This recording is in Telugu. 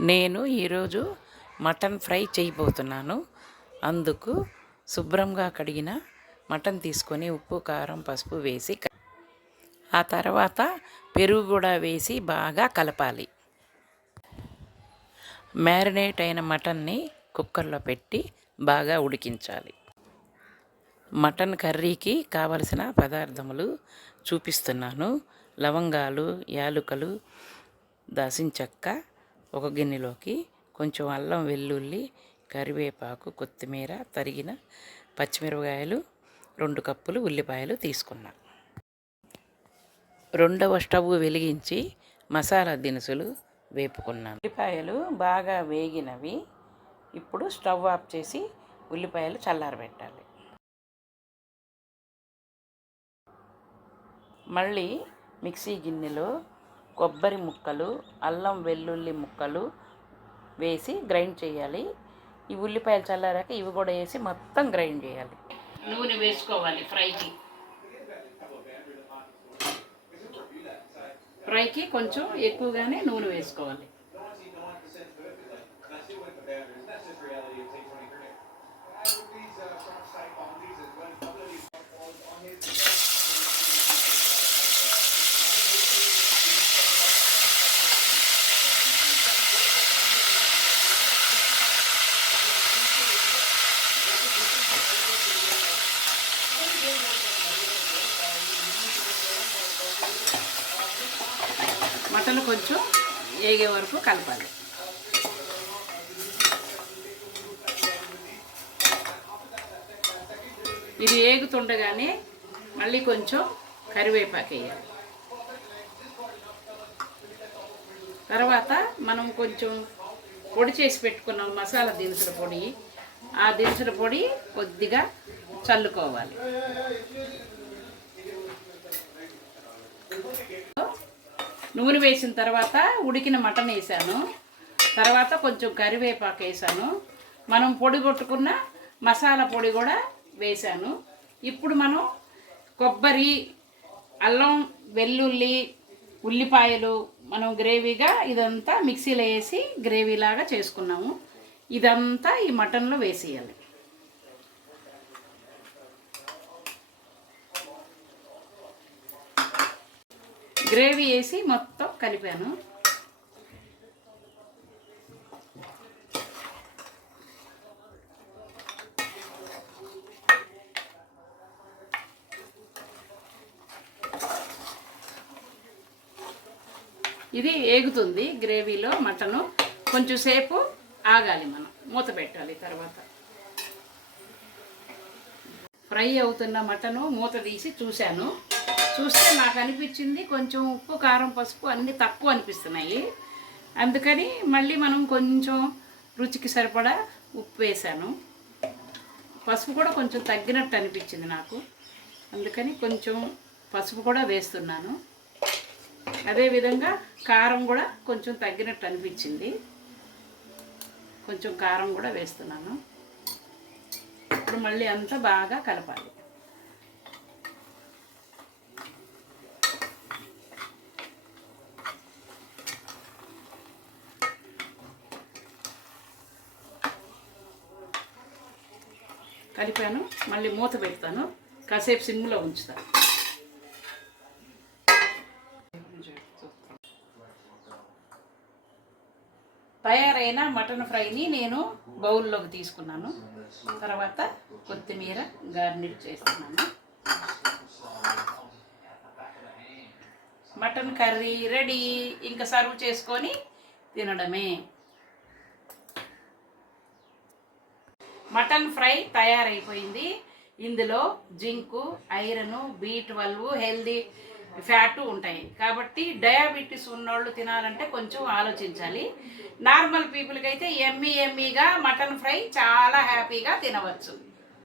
నేను ఈరోజు మటన్ ఫ్రై చేయబోతున్నాను. అందుకు శుభ్రంగా కడిగిన మటన్ తీసుకొని ఉప్పు కారం పసుపు వేసి క- ఆ తర్వాత పెరుగు కూడా వేసి బాగా కలపాలి. మ్యారినేట్ అయిన మటన్ని కుక్కర్లో పెట్టి బాగా ఉడికించాలి. మటన్ కర్రీకి కావలసిన పదార్థములు చూపిస్తున్నాను. లవంగాలు యాలుకలు దాసిన చెక్క ఒక గిన్నెలోకి కొంచెం అల్లం వెల్లుల్లి కరివేపాకు కొత్తిమీర తరిగిన పచ్చిమిరపకాయలు రెండు కప్పులు ఉల్లిపాయలు తీసుకున్నా. రెండవ స్టవ్ వెలిగించి మసాలా దినుసులు వేపుకున్నాను ఉల్లిపాయలు బాగా వేగినవి. ఇప్పుడు స్టవ్ ఆఫ్ చేసి ఉల్లిపాయలు చల్లారబెట్టాలి. మళ్ళీ మిక్సీ గిన్నెలో కొబ్బరి ముక్కలు అల్లం వెల్లుల్లి ముక్కలు వేసి గ్రైండ్ చేయాలి. ఈ ఉల్లిపాయలు చల్లారాక ఇవి కూడా వేసి మొత్తం గ్రైండ్ చేయాలి. నూనె వేసుకోవాలి ఫ్రైకి. ఫ్రైకి కొంచెం ఎక్కువగానే నూనె వేసుకోవాలి. మటన్ కొంచెం ఏగే వరకు కలపాలి. ఇది ఏగుతుండగానే మళ్ళీ కొంచెం కరివేపాకు వేయాలి. తర్వాత మనం కొంచెం పొడి చేసి పెట్టుకున్నాం మసాలా దినుసుల పొడి. ఆ దినుసుల పొడి కొద్దిగా చల్లుకోవాలి. నూనె వేసిన తర్వాత ఉడికిన మటన్ వేసాను. తర్వాత కొంచెం కరివేపాకు వేసాను. మనం పొడి కొట్టుకున్న మసాలా పొడి కూడా వేసాను. ఇప్పుడు మనం కొబ్బరి అల్లం వెల్లుల్లి ఉల్లిపాయలు మనం గ్రేవీగా ఇదంతా మిక్సీలో వేసి గ్రేవీలాగా చేసుకున్నాము. ఇదంతా ఈ మటన్లో వేసేయాలి. గ్రేవీ వేసి మొత్తం కలిపాను. ఇది ఏగుతుంది గ్రేవీలో మటను. కొంచెం సేపు ఆగాలి మనం మూత పెట్టాలి తర్వాత. ఫ్రై అవుతున్న మటను మూత తీసి చూశాను. చూస్తే నాకు అనిపించింది కొంచెం ఉప్పు కారం పసుపు అన్నీ తక్కువ అనిపిస్తున్నాయి. అందుకని మళ్ళీ మనం కొంచెం రుచికి సరిపడా ఉప్పు వేసాను పసుపు కూడా కొంచెం తగ్గినట్టు అనిపించింది నాకు. అందుకని కొంచెం పసుపు కూడా వేస్తున్నాను. అదేవిధంగా కారం కూడా కొంచెం తగ్గినట్టు అనిపించింది. కొంచెం కారం కూడా వేస్తున్నాను. ఇప్పుడు మళ్ళీ అంతా బాగా కలపాలి. కలిపాను మళ్ళీ మూత పెడతాను. కాసేపు సిమ్లో ఉంచుతాను తయారైన మటన్ ఫ్రైని నేను బౌల్లోకి తీసుకున్నాను. తర్వాత కొత్తిమీర గార్నిష్ చేస్తున్నాను. Mutton curry ready. ఇంకా సర్వ్ చేసుకొని తినడమే. మటన్ ఫ్రై తయారైపోయింది. ఇందులో zinc iron B twelve healthy fat ఉంటాయి. కాబట్టి డయాబెటీస్ ఉన్నోళ్ళు తినాలంటే కొంచెం ఆలోచించాలి. నార్మల్ పీపుల్కి అయితే ఎమ్మీ ఎమ్మీగా మటన్ ఫ్రై చాలా హ్యాపీగా తినవచ్చు.